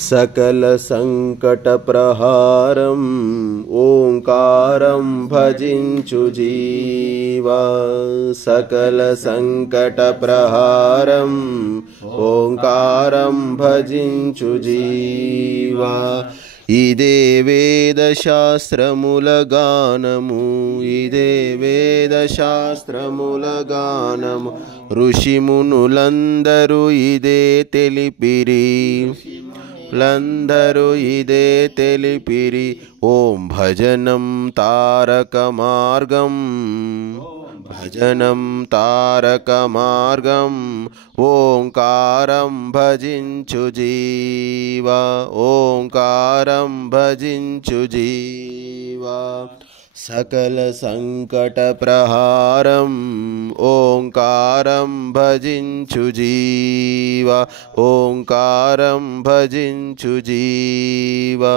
सकल संकट प्रहारं ओंकारं भजिंचु जीवा सकल संकट प्रहारं ओंकारं भजिंचु जीवा इदे वेदशास्त्रमुलगानमु इदे वेदशास्त्रमुलगानमु ऋषिमुनुలందరూ ఇదే తెలిపిరి లందరూ ఇదే తెలిపిరి ఓం భజనం తారక మార్గం భజనం తారక మార్గం ఓంకారం భజించు జీవా ఓంకారం భజించు జీవా सकल संकट प्रहारं ओंकारं भजिंचु जीवा ओंकारं भजिंचु जीवा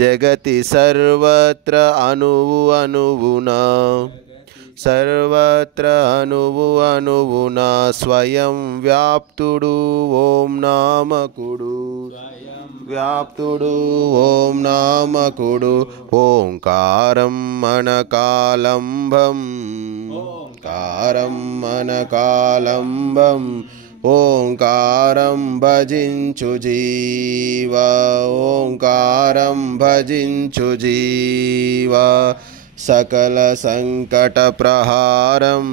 जगति सर्वत्र अणुवुना सर्वत्र अणुवुना स्वयं व्याप्तुडु ओं नामकुडु व्याप्तुडु ओं नामकुडु ओंकारं अनकालंबं कारं अनकालंबं ओंकारं भजिंचु जीवा ओंकारं भजिंचु जीवा सकल संकट प्रहारं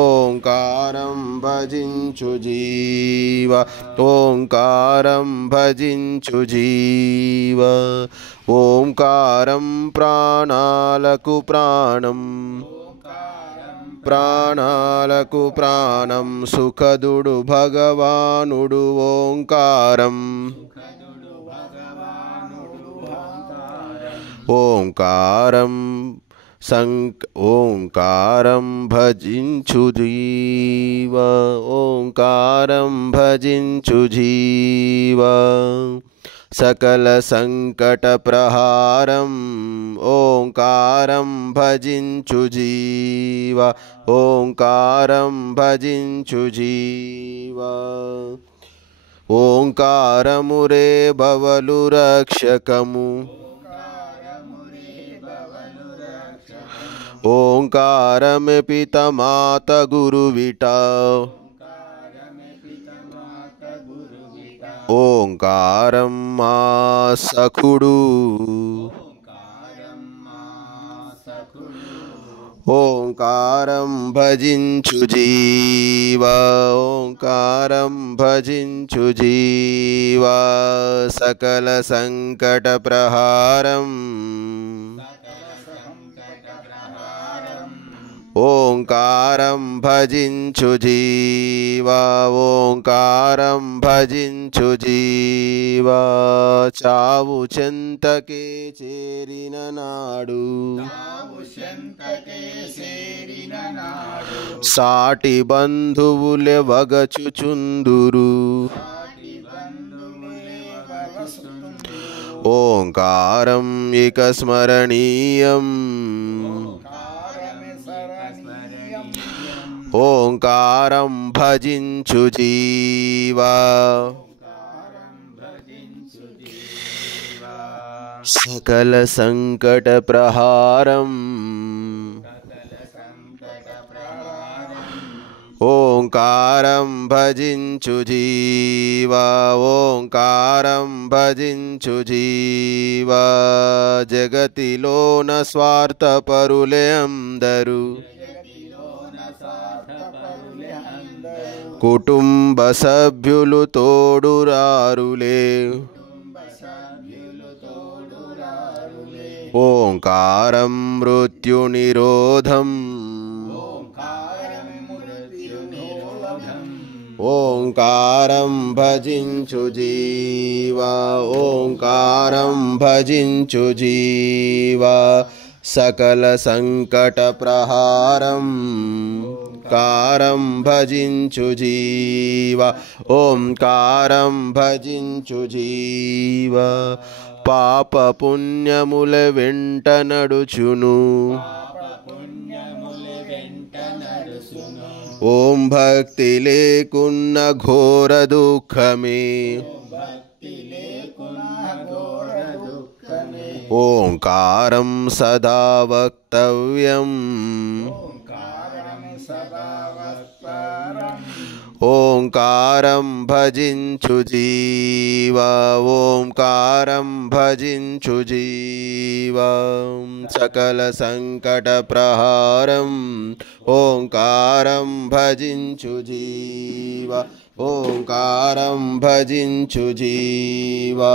ओंकारं भजिंचु जीवा ओंकारं भजिंचु जीवा ओंकारं प्राणाలకు प्राणं ప్రాణాలకు ప్రాణం సుఖదుడు భగవానుడు ఓంకారం ఓంకారం ఓంకారం భజించు జీవా ఓంకారం భజించు జీవా सकल संकट प्रहारं ओंकारं भजिंचु जीवा ओंकारं भजिंचु जीवा ओंकारमुरे भवलु रक्षकमु ओंकारमे पितमात गुरुविटा ओंकारं मा सखुडु ओंकारं भजिंचु जीवा ओंकारं भजिंचु जीवा सकल संकट प्रहारं ओंकारं भजिंचु जीवा ओंकारं भजिंचु जीवा चावु चंतके चेरिन नाडु साटी बंधुवुले वगचुचुंदुरु ओंकारं एक स्मरणीयम् ओंकारं भजिंचु जीवा सकल संकट प्रहारं ओंकारं भजिंचु जीवा ओंकारं भजिंचु जीवा जगतिलो न स्वार्थ परुले अंदरु కుటుంబ సభ్యులు తోడురారులే ఓంకారం మృత్యు నిరోధం ఓంకారం భజించు జీవా ఓంకారం భజించు జీవా सकल संकट प्रहारं ओंकारं भजिंचु जीवा ओंकारं भजिंचु जीवा पाप पुण्यमुल वेंट नडुचुनु ओम भक्ति लेकुन्न घोर दुःखमे ఓంకారం సదా వక్తవ్యం ఓంకారం భజించు జీవా ఓంకారం భజించు జీవా సకల సంకట ప్రహారం ఓంకారం భజించు జీవా ఓంకారం భజించు జీవా